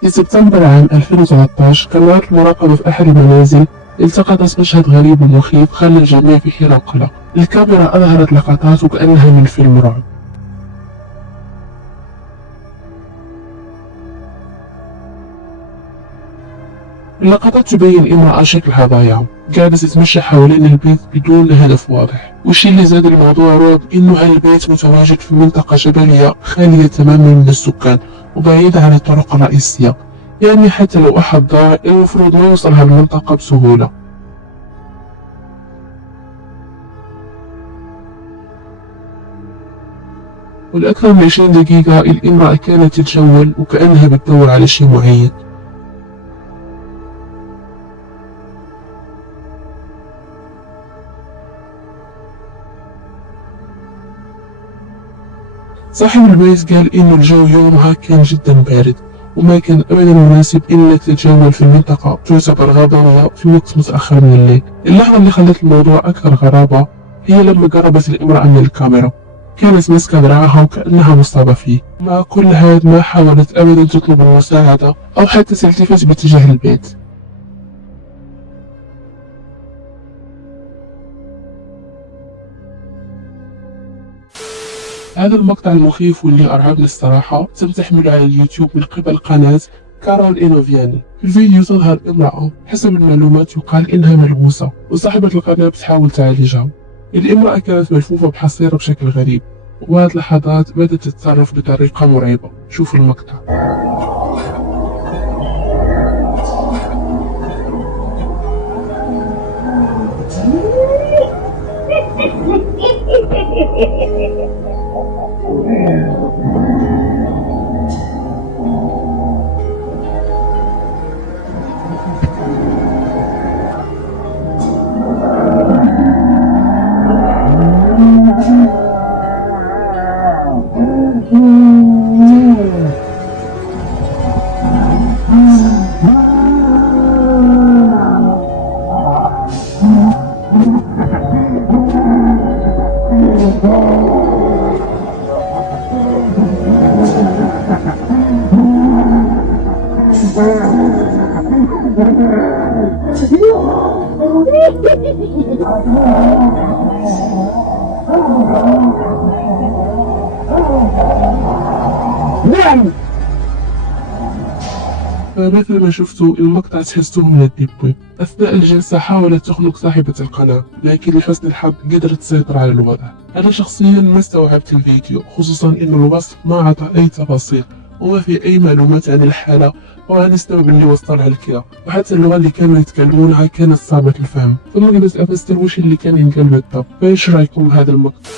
في سبتمبر عام 2013 كاميرات المراقبة في أحد المنازل التقطت مشهد غريب ومخيف خلى الجميع في حيرة وقلق. الكاميرا أظهرت لقطات وكأنها من فيلم رعب. اللقطات تبين امرأة شكلها ضايعة قاعدة تتمشى حوالين البيت بدون هدف واضح، والشي اللي زاد الموضوع رعب إنه هالبيت متواجد في منطقة جبلية خالية تماما من السكان وبعيدة عن الطرق الرئيسية، يعني حتى لو أحد ضاع المفروض ما يوصل هالمنطقة بسهولة. والأكثر من 20 دقيقة الامرأة كانت تتجول وكأنها بتدور على شي معين. صاحب البيت قال إنه الجو يومها كان جدا بارد وما كان أبدا مناسب إنك تتجول في المنطقة تعتبر غابوية في وقت متأخر من الليل. اللحظة اللي خلت الموضوع أكثر غرابة هي لما قربت الامرأة من الكاميرا، كانت ماسكة دراعها وكأنها مصابة فيه. مع كل هذا ما حاولت أبدا تطلب المساعدة أو حتى تلتفت باتجاه البيت. هذا المقطع المخيف واللي أرعبني الصراحة تم تحميله على اليوتيوب من قبل قناة كارول إينوفياني. في الفيديو تظهر امرأة حسب المعلومات يقال إنها ملبوسة وصاحبة القناة بتحاول تعالجها. الامرأة كانت ملفوفة بحصيرة بشكل غريب وبعد لحظات بدأت تتصرف بطريقة مرعبة. شوفوا المقطع. فمثل ما شفتوا المقطع تحسوه من الديب ويب. أثناء الجلسة حاولت تخنق صاحبة القناة لكن لحسن الحظ قدرت تسيطر على الوضع. أنا شخصيا ما استوعبت الفيديو خصوصا إنه الوصف ما عطى أي تفاصيل وما في أي معلومات عن الحالة أو عن السبب اللي وصلها لكذا، وحتى اللغة اللي كانوا يتكلمونها كانت صعبة الفهم، فما قدرت أفسر وش اللي كان ينقال بالضبط. فإيش رأيكم بهذا المقطع؟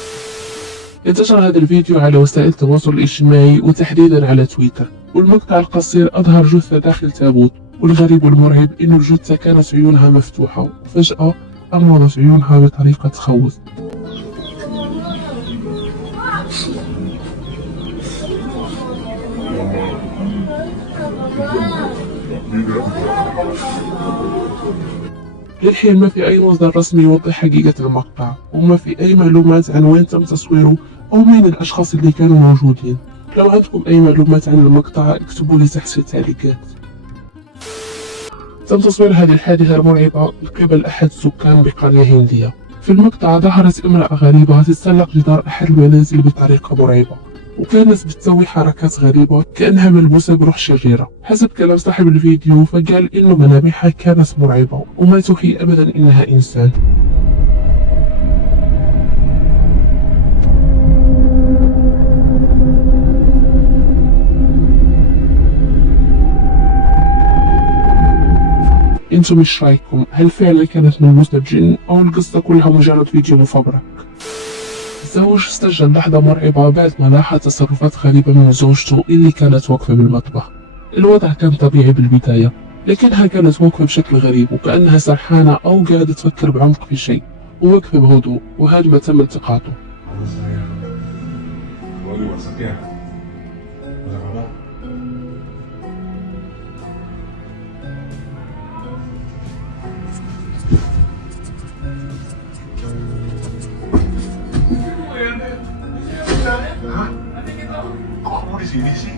انتشر هذا الفيديو على وسائل التواصل الاجتماعي وتحديدا على تويتر، والمقطع القصير أظهر جثة داخل تابوت، والغريب والمرعب إنه الجثة كانت عيونها مفتوحة وفجأة أغمضت عيونها بطريقة تخوف. للحين ما في أي مصدر رسمي يوضح حقيقة المقطع وما في أي معلومات عن وين تم تصويره أو مين الأشخاص اللي كانوا موجودين. لو عندكم أي معلومات عن المقطع اكتبوا لي تحت في التعليقات. تم تصوير هذه الحادثة المرعبة من قبل أحد السكان بقرية هندية. في المقطع ظهرت امرأة غريبة تتسلق جدار أحد المنازل بطريقة مرعبة وكانت بتسوي حركات غريبة كأنها ملبوسة بروح شريرة. حسب كلام صاحب الفيديو فقال إنه ملامحها كانت مرعبة وما توحي أبدا إنها إنسان. انتم ايش رايكم؟ هل فعلا كانت ملموسة بجن أو القصة كلها مجرد فيديو مفبرك؟ الزوج سجل لحظة مرعبة بعد ما لاحظ تصرفات غريبة من زوجته اللي كانت واقفة بالمطبخ. الوضع كان طبيعي بالبداية لكنها كانت واقفة بشكل غريب وكأنها سرحانة أو قاعدة تفكر بعمق في شيء وواقفة بهدوء، وهذا ما تم التقاطه. Hah? Kok kamu di sini sih?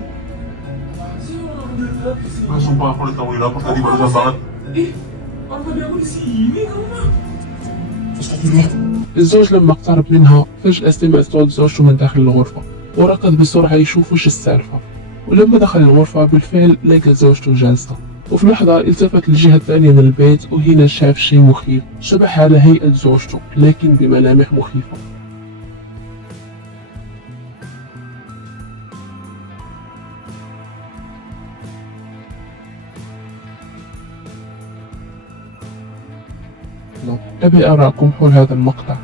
Sumpah aku udah tahu aku tadi barusan banget. الزوج لما اقترب منها فجأة سمع صوت زوجته من داخل الغرفة، وركض بسرعة يشوف وش السالفة. ولما دخل الغرفة بالفعل لقى زوجته جالسة، وفي لحظة التفت للجهة الثانية من البيت وهنا شاف شيء مخيف شبه على هيئة زوجته لكن بملامح مخيفة. أبي أراكم حول هذا المقطع.